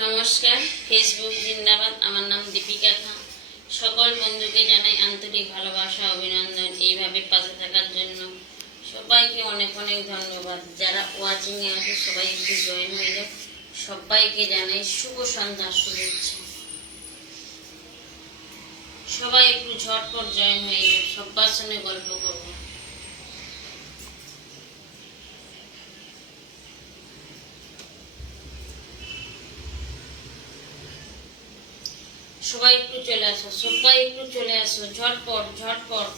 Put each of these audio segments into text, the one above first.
নমস্কার, ফেসবুক জিন্দাবাদ। আমার নাম দীপিকা খান। সকল বন্ধুকে জানাই আন্তরিক ভালোবাসা, অভিনন্দন। এইভাবে পাশে থাকার জন্য সবাইকে অনেক অনেক ধন্যবাদ। যারা ওয়াচিং এ আছে সবাই একটু জয়েন হয়ে যাও। সবাইকে জানাই শুভ সন্ধ্যার শুভেচ্ছা। সবাই একটু ঝটপট জয়েন হয়ে যাও, সবার সঙ্গে গল্প করবো। সবাই একটু চলে আসো, সবাই একটু চলে আসো, ঝটপট ঝটপট।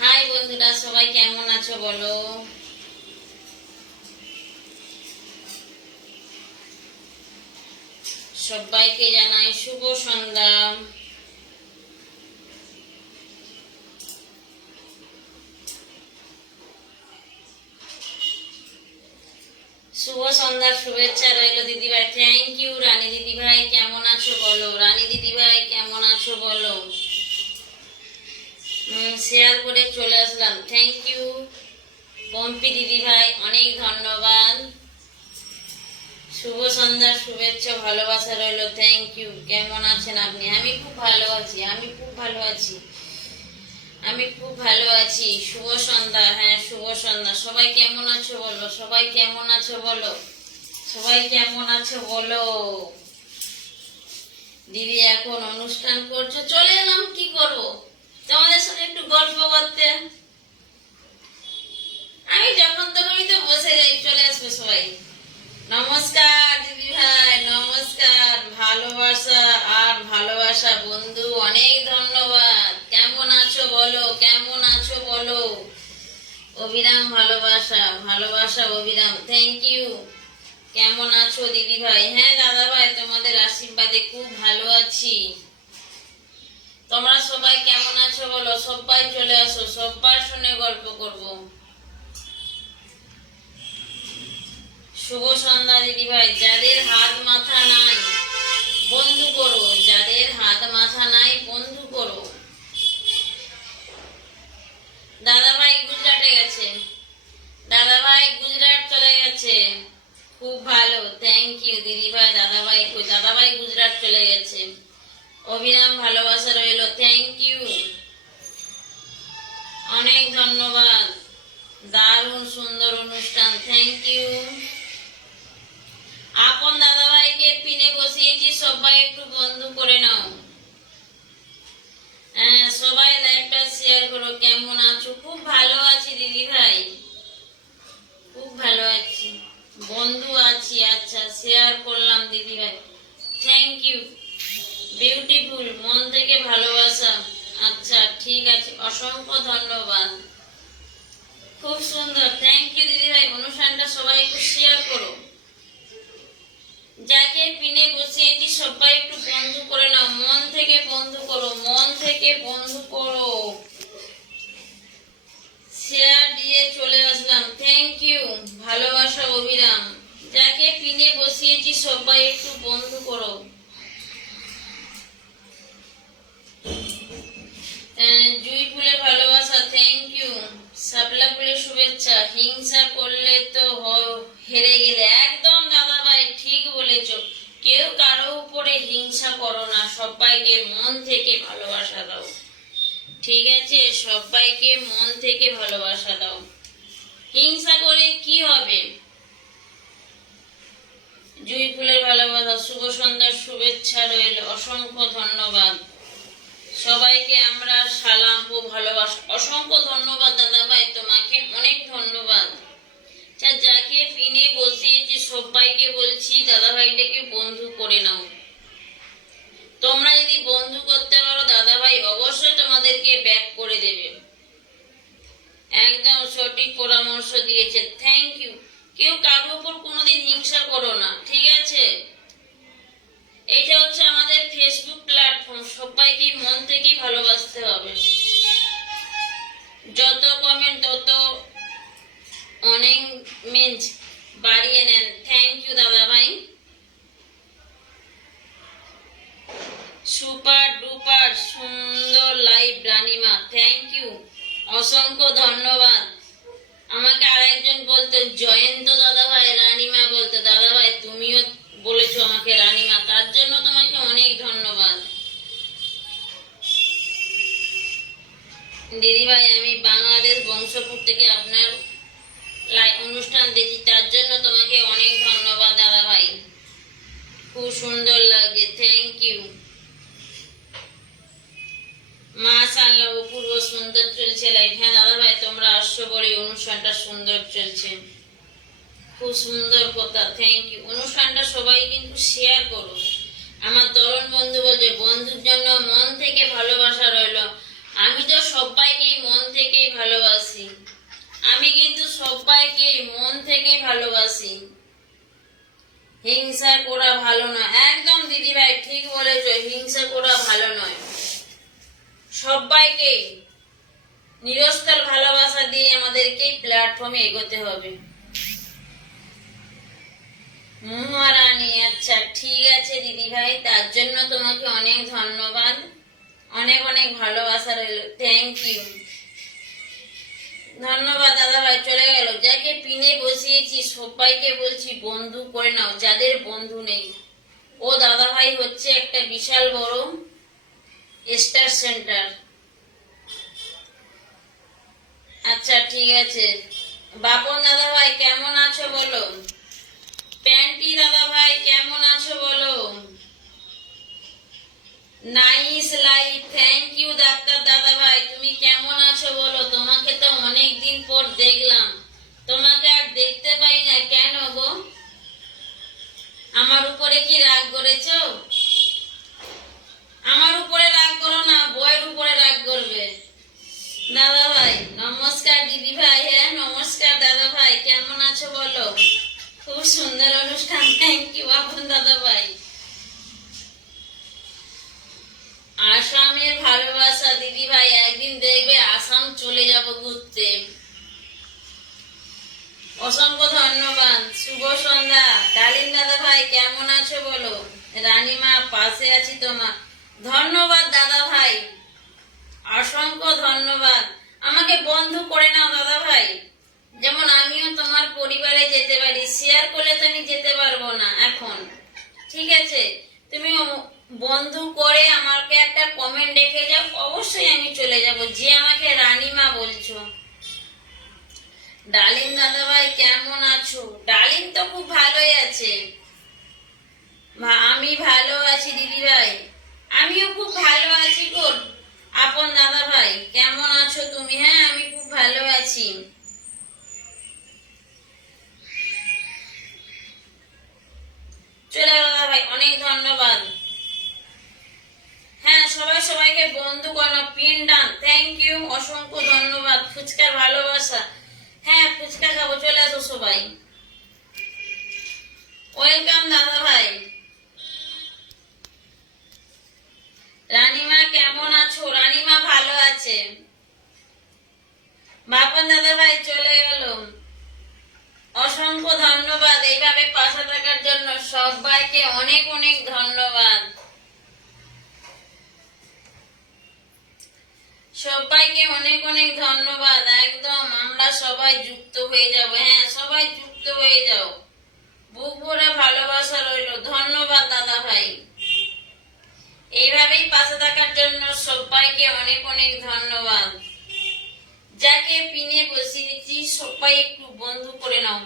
হাই বন্ধুরা, সবাই কেমন আছো বলো। সবাইকে জানাই শুভ সন্ধ্যা। শুভ সন্ধ্যার শুভেচ্ছা রইল দিদিভাই। থ্যাংক ইউ রানী দিদিভাই, কেমন আছো বলো। রানী দিদিভাই কেমন আছো বলো। শেয়ার করে চলে আসলাম, থ্যাংক ইউ। পম্পি দিদিভাই অনেক ধন্যবাদ। শুভ সন্ধ্যার শুভেচ্ছা ভালোবাসা রইল, থ্যাংক ইউ। কেমন আছেন আপনি? আমি খুব ভালো আছি, আমি খুব ভালো আছি, আমি খুব ভালো আছি। শুভ সন্ধ্যা। হ্যাঁ, শুভ সন্ধ্যা। সবাই কেমন আছো বলো, সবাই কেমন আছো বলো, সবাই কেমন আছো বলো। দিদি এখন অনুষ্ঠান করছো? চলে এলাম, কি করবো, তোমাদের সাথে একটু গল্প করতে। আমি যখন তখনই তো বসে যাই, চলে আসবে সবাই। নমস্কার দিদি ভাই, নমস্কার। ভালোবাসা আর ভালোবাসা বন্ধু, অনেক ধন্যবাদ। কেমন আছো বলো, কেমন আছো বলো। অবিরাম ভালোবাসা, ভালোবাসা অবিরাম, থ্যাংক ইউ। কেমন আছো দিদি ভাই? হ্যাঁ দাদা ভাই, তোমাদের আশীর্বাদে খুব ভালো আছি। তোমরা সবাই কেমন আছো বলো, সবাই চলে আসো, সবার শুনে গল্প করব। শুভ সন্ধ্যা দিদি ভাই। যাদের হাত মাথা নাই বন্ধু করো, যাদের হাত মাথা নাই বন্ধু করো। দাদা ভাই গুজরাটে গেছে, দাদা ভাই গুজরাট চলে গেছে। খুব ভালো, থ্যাংক ইউ দিদি ভাই। দাদা ভাই গুজরাট চলে গেছে। অবিরাম ভালোবাসা রইল, থ্যাংক ইউ, অনেক ধন্যবাদ। দারুণ সুন্দর অনুষ্ঠান, থ্যাংক ইউ। আপন দাদা ভাইকে পিনে বসিয়েছি, সবাই একটু বন্ধু করে নাও। হ্যাঁ, সবাই লাইভটা শেয়ার করো। কেমন আছো? খুব ভালো আছি দিদি ভাই, খুব ভালো আছি, বন্ধু আছি। আচ্ছা, শেয়ার করলাম দিদি ভাই, থ্যাংক ইউ। বিউটিফুল, মন থেকে ভালোবাসা। আচ্ছা ঠিক আছে, অসংখ্য ধন্যবাদ, খুব সুন্দর, থ্যাংক ইউ দিদি ভাই। অনুষ্ঠানটা সবাই একটু শেয়ার করো। যাকে পিনে বসিয়েছি সবাই একটু বন্ধু করে নাও, মন থেকে বন্ধু করো, মন থেকে বন্ধু করো। শেয়ার দিয়ে চলে আসলাম, থ্যাংক ইউ। ভালোবাসা অবিরাম। যাকে পিনে বসিয়েছি সবাই একটু বন্ধু করো। জুই ফুলের ভালোবাসা, থ্যাংক ইউ। শাপলা ফুলের শুভেচ্ছা। হিংসা করলে তো হেরে গেলে। একদম দাদা ভাই, ঠিক বলেছো। কেউ কারো উপরে হিংসা করো না, সবাইকে মন থেকে ভালোবাসা দাও, ঠিক আছে? সবাইকে মন থেকে ভালোবাসা দাও। হিংসা করে কি হবে? জুই ফুলের ভালোবাসা। শুভ সন্ধ্যার শুভেচ্ছা রইল, অসংখ্য ধন্যবাদ সবাইকে। আমরা সালাম ও ভালোবাসা, অসংখ্য ধন্যবাদ দাদা ভাই, তোমাকে অনেক ধন্যবাদ। যাকে পিনে বসিয়েছি সবাইকে বলছি দাদা ভাইটাকে বন্ধু করে নাও। তোমরা যদি বন্ধু করতে পারো দাদা ভাই অবশ্যই তোমাদেরকে ব্যাক করে দেবে। একদম সঠিক পরামর্শ দিয়েছে, থ্যাংক ইউ। কেউ কারোর উপর কোনোদিন হিংসা করো না, ঠিক আছে? এটা হচ্ছে আমাদের ফেসবুক প্ল্যাটফর্ম, সবাইকে মন থেকে ভালোবাসতে হবে। যত কমেন্ট তত অনেক মেঞ্চ বাড়িয়ে নেন, থ্যাংক ইউ দাদা ভাই। সুপার ডুপার সুন্দর লাইভ রানিমা, থ্যাংক ইউ, অসংখ্য ধন্যবাদ। আমাকে আরেকজন বলতো জয়ন্ত দাদা ভাই রানিমা বলতো। দাদা ভাই তুমিও বলেছো আমাকে রানিমা হংসপুর থেকে আপনার অনুষ্ঠান দেখি, তার জন্য তোমাকে অনেক ধন্যবাদ দাদা ভাই। খুব সুন্দর লাগে, থ্যাংক ইউ। মাশাআল্লাহ, অপূর্ব সুন্দর চলছে লাইভ। হ্যাঁ দাদা ভাই, তোমরা আসছো বলে অনুষ্ঠানটা সুন্দর চলছে, খুব সুন্দর কথা, থ্যাংক ইউ। অনুষ্ঠানটা সবাই কিন্তু শেয়ার করো। আমার তরুণ বন্ধু বলছে বন্ধুর জন্য মন থেকে ভালোবাসা রইলো। আমি তো সবাইকেই মন থেকেই ভালোবাসি, আমি কিন্তু সবাইকে মন থেকেই ভালোবাসি। হিংসা করা ভালো নয়, একদম দিদি ভাই ঠিক বলেছো, হিংসা করা ভালো নয়। সবাইকে নিরস্তর ভালোবাসা দিয়ে আমাদেরকে প্ল্যাটফর্মে এগোতে হবে। মহারানী, আচ্ছা ঠিক আছে দিদি ভাই, তার জন্য তোমাকে অনেক ধন্যবাদ, অনেক অনেক ভালোবাসা রইল, থ্যাংক ইউ। ধন্যবাদ দাদা ভাই, চলে গেল। যাকে পিনে বসিয়েছি সবাইকে বলছি বন্ধু করে নাও, যাদের বন্ধু নেই। ও দাদা ভাই হচ্ছে একটা বিশাল বড় স্টার সেন্টার। আচ্ছা ঠিক আছে। বাপন দাদা ভাই কেমন আছো বলো। প্যান্টি দাদা ভাই কেমন আছো বলো। Nice life, thank you doctor দাদা ভাই, তুমি কেমন আছো বলো। তোমাকে তো অনেক দিন পর দেখলাম, তোমাকে আর দেখতে পাই না কেন গো। আমার উপরে কি রাগ করেছো? আমার উপরে রাগ করো না, বইয়ের উপরে রাগ করবে। দাদা ভাই নমস্কার, দিদি ভাই হ্যাঁ নমস্কার। দাদা ভাই কেমন আছো বলো। খুব সুন্দর অনুষ্ঠান, থ্যাংক ইউ আপন দাদা ভাই। আসামের ভালোবাসা দিদি ভাই, একদিন দেখবে আসাম চলে যাব ঘুরতে। অসংখ্য ধন্যবাদ, শুভ সন্ধ্যা। ডালিম দাদা ভাই কেমন আছো বলো। রানীমা পাশে আছি তোমার, ধন্যবাদ দাদা ভাই, অসংখ্য ধন্যবাদ। আমাকে বন্ধু করে নাও দাদা ভাই, যেমন আমিও তোমার পরিবারে যেতে পারি। শেয়ার করলে তো আমি যেতে পারবো না এখন, ঠিক আছে। তুমি বন্ধু করে আমাকে একটা কমেন্ট রেখে যাও, অবশ্যই আমি চলে যাব। যে আমাকে রানীমা বলছো। ডালিম দাদা ভাই কেমন আছো। ডালিম তো খুব ভালোই আছে, আমি ভালো আছি দিদি ভাই, আমিও খুব ভালো আছি গো। আপন দাদা ভাই কেমন আছো তুমি। হ্যাঁ আমি খুব ভালো আছি। চলে দাদা ভাই, অনেক ধন্যবাদ। হ্যাঁ সবাই সবাইকে বন্ধু করো, পিন ডান, থ্যাংক ইউ, অসংখ্য ধন্যবাদ। ফুচকার ভালোবাসা, হ্যাঁ ফুচকা খাবো, চলে আসো সবাই। ওয়েলকাম দাদা ভাই। রানীমা কেমন আছো। রানীমা ভালো আছে। বাপন দাদা ভাই চলে গেল, অসংখ্য ধন্যবাদ এইভাবে পাশে থাকার জন্য। সবাইকে অনেক অনেক ধন্যবাদ, সবাইকে অনেক অনেক ধন্যবাদ। একদম আমরা সবাই যুক্ত হয়ে যাব। হ্যাঁ সবাই যুক্ত হয়ে যাও, বুক ভরে ভালোবাসা রইল। ধন্যবাদ দাদা ভাই, এইভাবেই পাশে থাকার জন্য সবাইকে অনেক অনেক ধন্যবাদ। যাকে পিনে বসিয়েছি সবাই একটু বন্ধু করে নাও,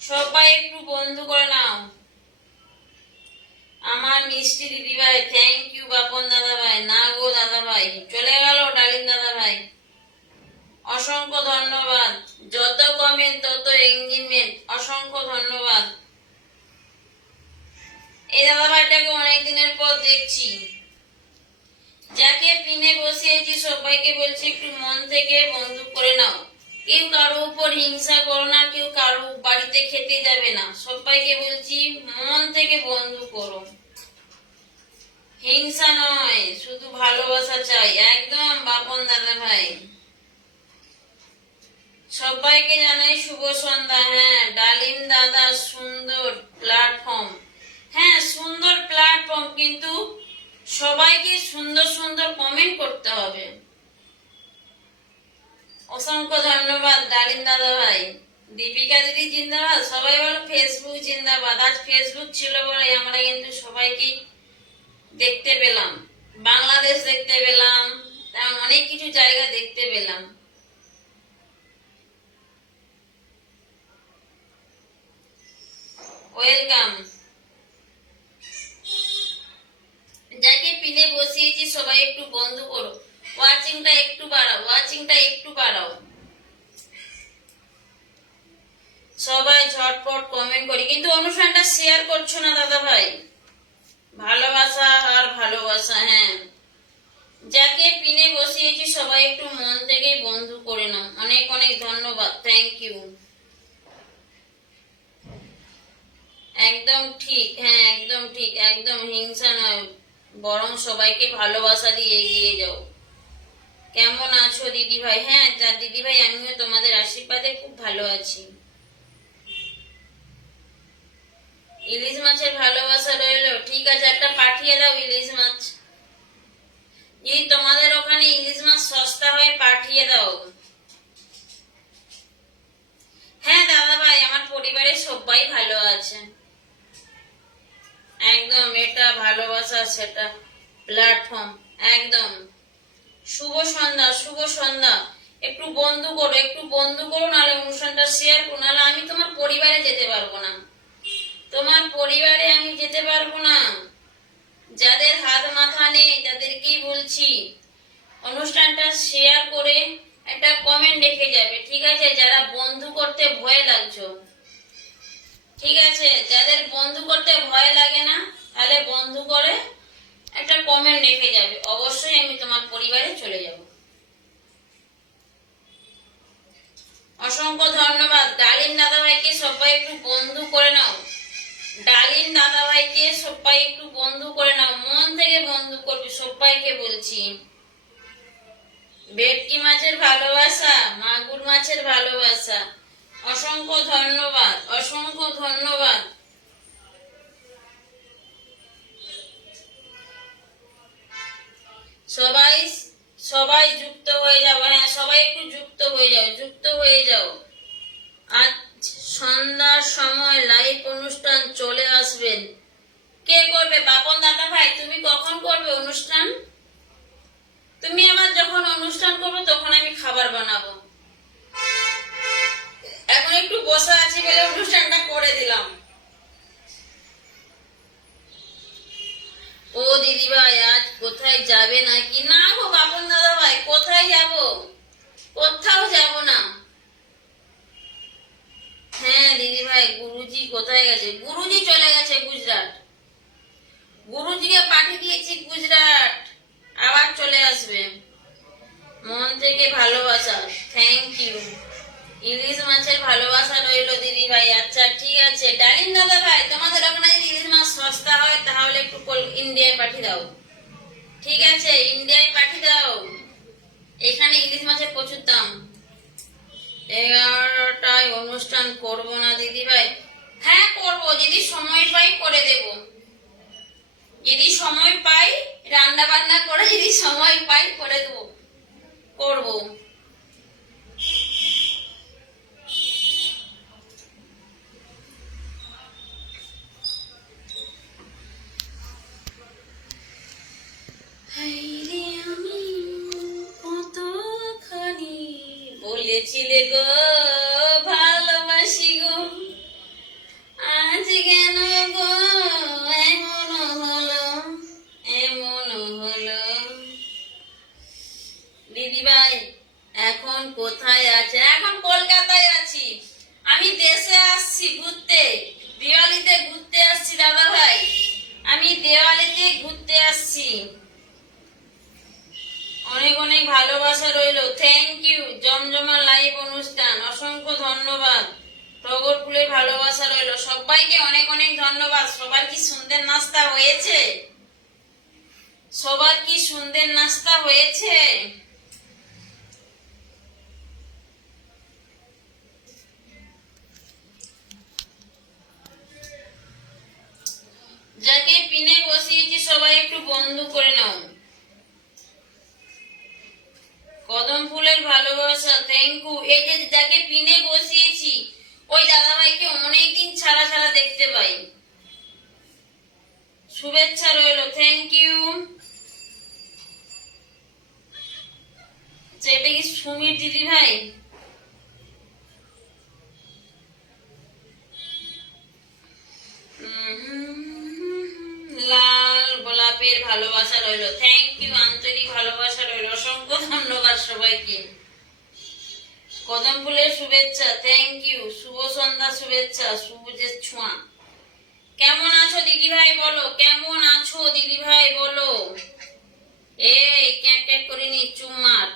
সবাই একটু বন্ধু করে নাও। আমার মিষ্টি দিদি ভাই, থ্যাংক ইউ বাপন দাদা ভাই। না গো দাদা ভাই চলে গেল ডালিম দাদা ভাই, অসংখ্য ধন্যবাদ। যত কমেন্ট তত এঙ্গেজমেন্ট, অসংখ্য ধন্যবাদ। এই দাদা ভাইটাকে অনেকদিনের পর দেখছি। যাকে পিনে বসিয়েছি সবাইকে বলছি একটু মন থেকে বন্ধু করে নাও। কেউ কারো উপর হিংসা করো না, কেউ কারো বাড়িতে খেতে যাবে না। সবাইকে বলছি মন থেকে বন্ধু করো, হিংসা নয়, শুধু ভালোবাসা চাই। একদম বাপন দাদা ভাই, সবাইকে জানাই শুভ সন্ধ্যা। হ্যাঁ ডালিম দাদা সুন্দর প্ল্যাটফর্ম, হ্যাঁ সুন্দর প্ল্যাটফর্ম, কিন্তু সবাইকে সুন্দর সুন্দর কমেন্ট করতে হবে। অসংখ্য ধন্যবাদ ডালিম দাদা ভাই। দীপিকা দিদি জিন্দাবাদ। সবাই বলো ফেসবুক জিন্দাবাদ। আজ ফেসবুক ছিল বলে আমরা কিন্তু সবাইকে দেখতে পেলাম, বাংলাদেশ দেখতে পেলাম, অনেক কিছু জায়গা দেখতে পেলাম। ওয়েলকাম। যাকে পিনে বসিয়েছি সবাই একটু বন্ধ করো, ওয়াচিংটা একটু বাড়াও, ওয়াচিংটা একটু বাড়াও। সবাই ঝটপট কমেন্ট করি, কিন্তু অনুষ্ঠানটা শেয়ার করছো না দাদা ভাই। ভালোবাসা আর ভালোবাসা, হ্যাঁ। যাকে পিনে বসিয়েছি সবাই একটু মন থেকে বন্ধু করে নাও। অনেক অনেক ধন্যবাদ, থ্যাংক ইউ। একদম ঠিক, হ্যাঁ একদম ঠিক, একদম হিংসা নয়, বরং সবাইকে ভালোবাসা দিয়ে এগিয়ে যাও। কেমন আছো দিদি ভাই? হ্যাঁ দিদি ভাই, আমিও তোমাদের আশীর্বাদে খুব ভালো আছি। ইলিশ মাছের ভালোবাসা রইলো, ঠিক আছে, একটা পাঠিয়ে দাও ইলিশ মাছ। যদি তোমাদের ওখানে ইলিশ মাছ সস্তা হয় পাঠিয়ে দাও। হ্যাঁ দাদা ভাই, আমার পরিবারে সবাই ভালো আছে। একদম, এটা ভালোবাসা, সেটা প্ল্যাটফর্ম। একদম। শুভ সন্ধ্যা, শুভ সন্ধ্যা। একটু বন্ধু করো, একটু বন্ধু করো, নাহলে অনুষ্ঠানটা শেয়ার করো, নাহলে আমি তোমার পরিবারে যেতে পারবো না। তোমার পরিবারে আমি যেতে পারবো না। যাদের হাত মাথা নেই তাদেরকেই বলছি, অনুষ্ঠানটা শেয়ার করে একটা কমেন্ট রেখে যাবে, ঠিক আছে? যারা বন্ধু করতে ভয় লাগছো, ঠিক আছে, যাদের বন্ধু করতে ভয় লাগে না, তাহলে বন্ধু করে একটা কমেন্ট রেখে যাবে, অবশ্যই আমি তোমার পরিবারে চলে যাব। অসংখ্য ধন্যবাদ। ডালিম দাদা ভাইকে সবাই একটু বন্ধু করে নাও, ডালিম দাদা ভাইকে সবাই একটু বন্ধু করে নাও, মন থেকে বন্ধু করবে, সবাইকে বলছি। ভেটকি মাছের ভালোবাসা, মাগুর মাছের ভালোবাসা, অসংখ্য ধন্যবাদ, অসংখ্য ধন্যবাদ। সবাই সবাই যুক্ত হয়ে যাও, হ্যাঁ সবাই একটু যুক্ত হয়ে যাও, যুক্ত হয়ে যাও। আজ সন্ধ্যার সময় লাইভ অনুষ্ঠান চলে আসবেন। কে করবে? বাপন দাদা ভাই, তুমি কখন করবে অনুষ্ঠান? তুমি আবার যখন অনুষ্ঠান করবে তখন আমি খাবার বানাবো। এখন একটু বসে আছি বলে অনুষ্ঠানটা করে দিলাম। ও দিদি ভাই, আজ কোথায় যাবে নাকি? না গো বাপন দাদা ভাই, কোথায় যাব? কোথাও যাব না। হ্যাঁ দিদি ভাই, গুরুজি কোথায় গেছে? গুরুজি চলে গেছে গুজরাট। গুরুজিকে পাঠিয়ে দিয়েছি গুজরাট, আবার চলে আসবে। মন থেকে ভালোবাসা, থ্যাংক ইউ। ইলিশ মাছের ভালোবাসা রইলো দিদি ভাই। আচ্ছা ঠিক আছে। ডালিম দাদা ভাই, তোমাদের ওখানে যদি ইলিশ মাছ সস্তা হয় তাহলে একটু ইন্ডিয়ায় পাঠিয়ে দাও, ঠিক আছে? ইন্ডিয়ায় পাঠিয়ে দাও, এখানে ইলিশ মাছের প্রচুর দাম। 11টায় অনুষ্ঠান করব না দিদি ভাই? হ্যাঁ করব, যদি সময় পাই করে দেব, যদি সময় পাই রান্না বান্না করে, যদি সময় পাই করে দেবো, করবো। আমি কতখানি বলেছিলে গো ভালোবাসি গো, আজ কেন গো এমন হলো, এমন হলো। দিদি ভাই এখন কোথায় আছে? এখন কলকাতায় আছি, আমি দেশে আসছি ঘুরতে, দিওয়ালিতে ঘুরতে আসছি দাদা ভাই, আমি দিওয়ালিতে ঘুরতে আসছি। অনেক অনেক ভালোবাসা রইলো, থ্যাংক ইউ। জমজমা লাইভ অনুষ্ঠান, অসংখ্য ধন্যবাদ। টগর ফুলের ভালোবাসা রইলো, সবাইকে অনেক অনেক ধন্যবাদ। সবার কি সুন্দর নাস্তা হয়েছে? সবার কি সুন্দর নাস্তা হয়েছে? যাকে পিনে বসিয়েছি সবাই একটু বন্ধ করে নাও। কদম ফুলের ভালোবাসা, থ্যাংক ইউ। এই যে যাকে পিনে বসিয়েছি ওই দাদা ভাইকে অনেকদিন ছাড়া ছাড়া দেখতে পাই, শুভেচ্ছা রইলো, থ্যাংক ইউ। এটা কি সুমির দিদি ভাই? গোলাপের ভালোবাসা রইলো। থ্যাংক ইউ, আন্তরিক ভালোবাসা রইলো। অসংখ্য ধন্যবাদ সবাইকে। কদম ফুলের শুভেচ্ছা, থ্যাংক ইউ। শুভ সন্ধ্যা শুভেচ্ছা, সবুজের ছোঁয়া। কেমন আছো দিদি ভাই বলো, কেমন আছো দিদি ভাই বলো। এই ক্যাক ক্যাক করিনি চুমার।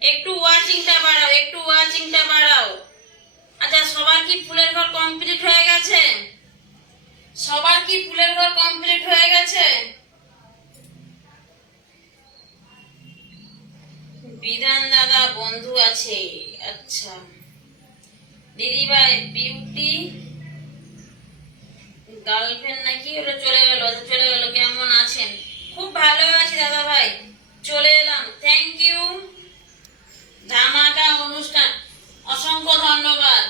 একটু ওয়াচিংটা বাড়াও, একটু ওয়াচিংটা বাড়াও। আচ্ছা, সবার কি ফুলের ঘর কমপ্লিট হয়ে গেছে? সবার কি ফুলের ঘর কমপ্লিট হয়ে গেছে? বিধান দাদা বন্ধু আছে, আচ্ছা। দিদি ভাই বিউটি গার্লফ্রেন্ড নাকি ওটা চলে গেল, চলে গেল। কেমন আছেন? খুব ভালো আছি দাদা ভাই, চলে এলাম। Thank you. ধামাকা অনুষ্ঠান, অসংখ্য ধন্যবাদ।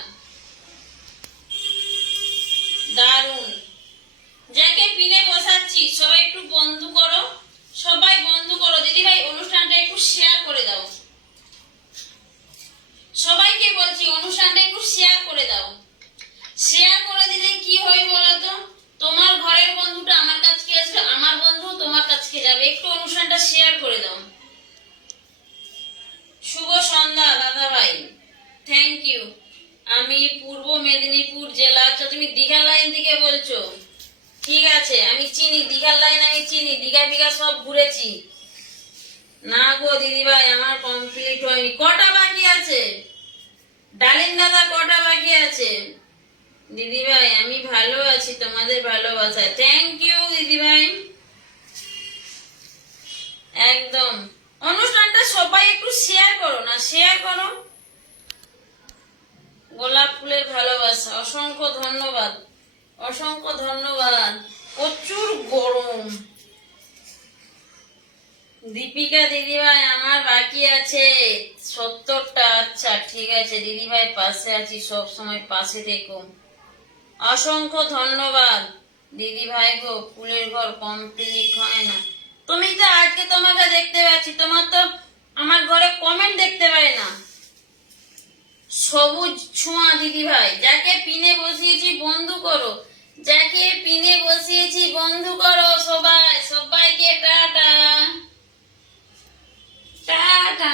দারুণ। যাকে পিনে বসাচ্ছি সবাই একটু বন্ধু করো, সবাই বন্ধু করো। দিদি ভাই অনুষ্ঠানটা একটু শেয়ার করে দাও, সবাইকে বলছি অনুষ্ঠানটা একটু শেয়ার করে দাও। শেয়ার করে দিলে কি হয় বলতো, তোমার ঘরের বন্ধুটা আমার কাছে আসবে, আমার বন্ধু তোমার কাছে যাবে। একটু অনুষ্ঠানটা শেয়ার করে দাও। শুভ সন্ধ্যা দাদা ভাই, থ্যাংক ইউ। আমি পূর্ব মেদিনীপুর জেলা। আচ্ছা, তুমি দীঘার লাইন থেকে বলছো? ঠিক আছে, আমি চিনি দীঘার লাইন, আমি চিনি। দীঘা ফিঘা সব ঘুরেছি। না গো দিদি ভাই, আমার কমপ্লিট হয়নি। কটা বাকি আছে ডালিম দাদা, কটা বাকি আছে? দিদি ভাই আমি ভালো আছি, তোমাদের ভালোবাসায়। থ্যাংক ইউ দিদি ভাই, একদম। অনুষ্ঠানটা সবাই একটু শেয়ার করো না, শেয়ার করো। গোলাপ ফুলের ভালোবাসা, অসংখ্য ধন্যবাদ, অসংখ্য ধন্যবাদ। প্রচুর গরম। দীপিকা দিদি ভাই আমার বাকি আছে 70টা। আচ্ছা ঠিক আছে দিদি ভাই, পাশে আছি, সব সময় পাশে থেকো। অসংখ্য ধন্যবাদ দিদি ভাই গো। ফুলের ঘর কমপ্লিট হয় না। তুমি তো আজকে তোমাকে দেখতে পাচ্ছি, তোমার তো আমার ঘরে কমেন্ট দেখতে পাই না। সবুজ ছোঁয়া দিদি ভাই, যাকে পিনে বসিয়েছি বন্ধু করো, যাকে পিনে বসিয়েছি বন্ধু করো। সবাই সবাইকে টাটা টাটা।